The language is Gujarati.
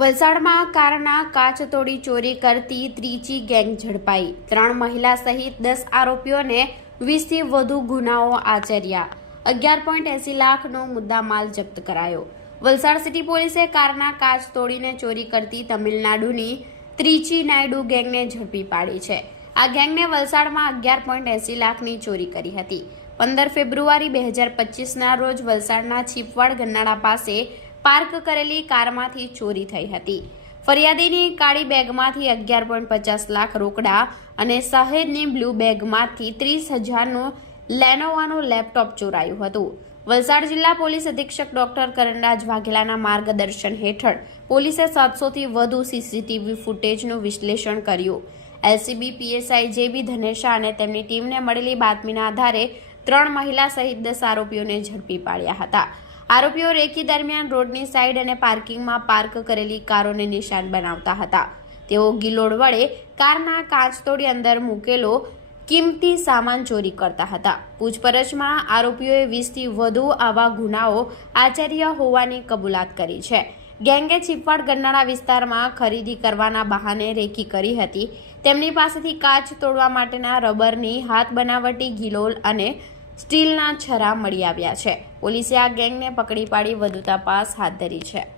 વલસાડમાં કારના કાચ તોડી ચોરી કરતી ત્રીજી ગેંગ ઝડપાઈ. ત્રણ મહિલા સહિત દસ આરોપીઓને વીસથી વધુ ગુનાઓ આચર્યા. અગિયાર પોઈન્ટ એસી લાખનો મુદ્દામાલ જપ્ત કરાયો. વલસાડ સિટી પોલીસે કારના કાચ તોડીને ચોરી કરતી તમિલનાડુની ત્રીચી નાયડુ ગેંગને ઝડપી પાડી છે. આ ગેંગને વલસાડમાં અગિયાર પોઈન્ટ એસી લાખની ચોરી કરી હતી. પંદર ફેબ્રુઆરી બે હજાર પચીસના રોજ વલસાડના છીપવાડ ગન્નાળા પાસે પાર્ક કરેલી કારમાંથી ચોરી થઈ હતી. ફરિયાદીની કાળી બેગમાંથી અગિયાર પોઈન્ટ પચાસ લાખ રોકડા અને શહેરની બ્લુ બેગમાંથી ત્રીસ હજારનું લેનોવાનું લેપટોપ ચોરાયું હતું. વલસાડ જિલ્લા પોલીસ અધિક્ષક ડોક્ટર કરણરાજ વાઘેલાના માર્ગદર્શન હેઠળ પોલીસે સાતસોથી વધુ સીસીટીવી ફૂટેજનું વિશ્લેષણ કર્યું. એલસીબી, પીએસઆઈ જેબી ધનેશા અને તેમની ટીમને મળેલી બાતમીના આધારે ત્રણ મહિલા સહિત દસ આરોપીઓને ઝડપી પાડ્યા હતા. આરોપીઓ રેકી દરમિયાન રોડની સાઈડ અને પાર્કિંગમાં પાર્ક કરેલી કારોને નિશાન બનાવતા હતા. તેઓ ગિલોડ વડે કારના કાચ તોડી અંદર મૂકેલો કિંમતી સામાન ચોરી કરતા હતા. પૂછપરછમાં આરોપીઓએ વીસથી વધુ આવા ગુનાઓ આચર્ય હોવાની કબૂલાત કરી છે. ગેંગે ચીપવાડ ગરનાળા વિસ્તારમાં ખરીદી કરવાના બહાને રેકી કરી હતી. તેમની પાસેથી કાચ તોડવા માટેના રબરની હાથ બનાવટી ગિલોલ અને સ્ટીલના છરા મળી આવ્યા છે. પોલીસે આ ગેંગને પકડી પાડી વધુ તપાસ હાથ ધરી છે.